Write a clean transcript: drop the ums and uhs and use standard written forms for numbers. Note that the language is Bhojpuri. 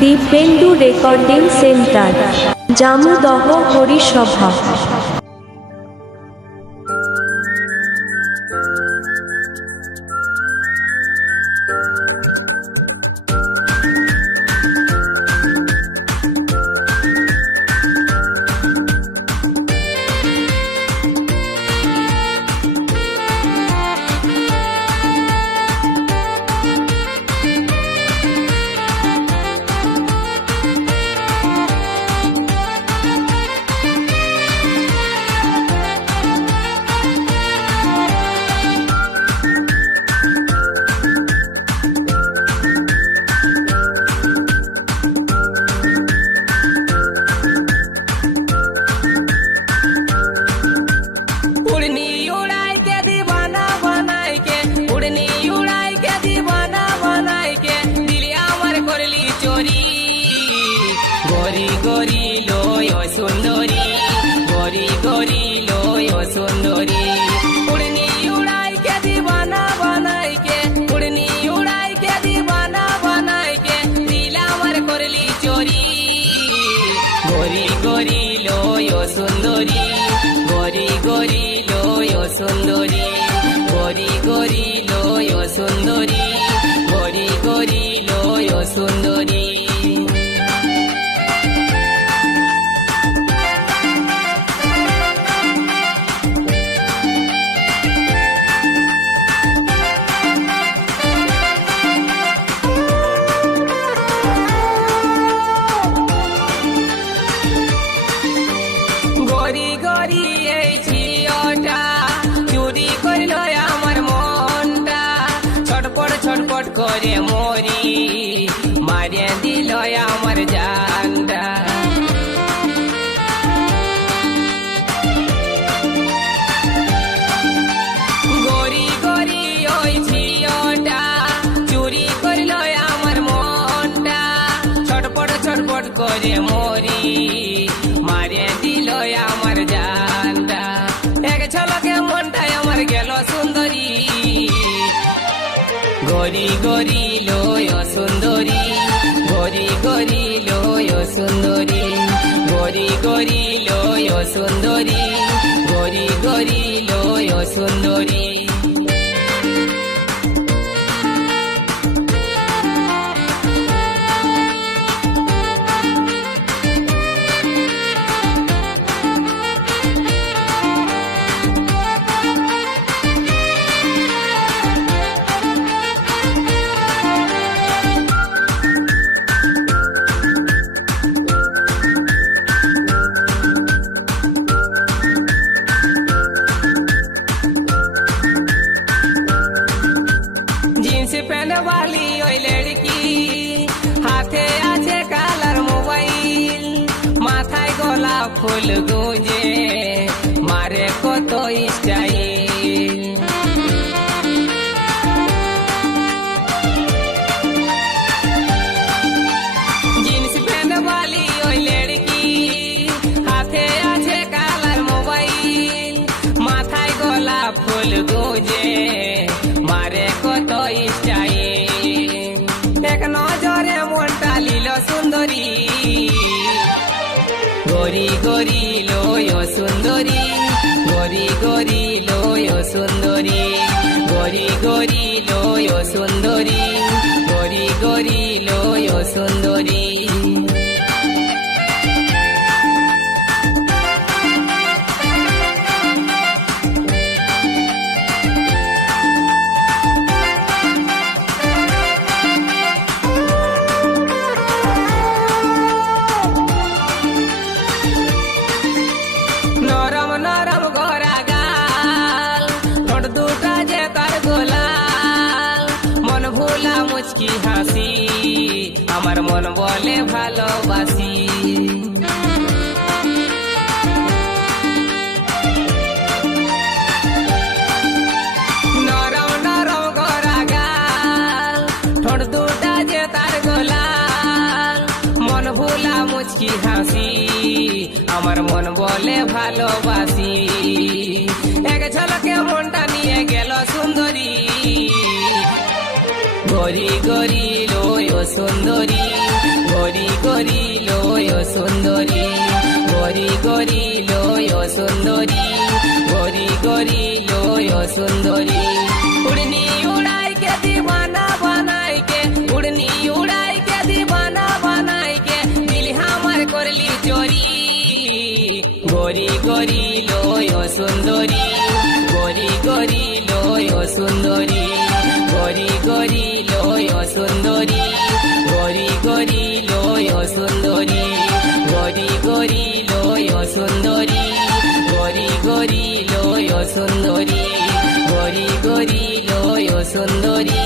Dibyendu recording centre, Jamudah Harisabha. গরি গরি লয় সুন্দরী, গরি গরি লয় সুন্দরী, উড়নি উড়াই কে দিবানা বানাই কে, উড়নি উড়াই কে দিবানা বানাই কে, দিল আমার করলি চোরি। গরি গরি লয় সুন্দরী, গরি গরি লয় সুন্দরী, গরি গরি লয় সুন্দরী, গরি গরি লয় সুন্দরী। গরি গরি এই ঝিওটা চুরি করল আমার মনটা, ছটপট ছটপট করে মরি, মারিয়ে দিল আমার জানটা। গরি গরি ওই ঝিওটা চুরি করল আমার মনটা, ছটপট ছটপট করে মরি, মারিয়ে দিল আমার জানটা। এক ঝলকে মনটাই আমার গেল সুন্দরী। গরি গরি লয় সুন্দরী, গরি গরি লয় সুন্দরী, গরি গরি লয় সুন্দরী, গরি গরি লয় সুন্দরী। जींस पहने वाली ओई लड़की, हाथे आछे कालार मोबाइल, माथाय गोलाप फुल गुंजे, मारे कत स्टाइल। जींस पहने वाली ओई लड़की, हाथे आछे कालार मोबाइल, माथाय गोलाप फुल गुंजे, मारे कत स्टाइल। एक नजरे মনটা লীল সুন্দরী। গরি গরি লয় সুন্দরী, গরি গরি লয় সুন্দরী, গরি গরি লয় সুন্দরী, গরি গরি লয় সুন্দরী। নরম নরম গড়া গাল, ঠোঁট দুটা যে তার গোলাল, মন ভোলা মুচকি হাসি, আমার মন বলে ভালোবাসি। নরম নরম গড়া গাল, ঠোঁট দুটা যে তার গোলাল, মন ভোলা মুচকি হাসি, আমার মন বলে ভালোবাসি। এক ঝলকে মনটা নিয়ে গেল সুন্দরী। গরি গরি লয় সুন্দরী, গরি সুন্দরী গরি গরি লয় সুন্দরী গরি গরি লয় সুন্দরী উড়নি উড়াই के दीवाना बनाई के उड़नी उड़ाई के दीवाना बनाई के दिल हमार करली चोरी गरी गरी लय सुंदरी गरी गरी लय सुंदरी गरी गरी लय सुंदरी गरी गरी लय सुंदरी गरी गरी लय सुंदरी गरी गरी लय सुंदरी गरी गरी लय सुंदरी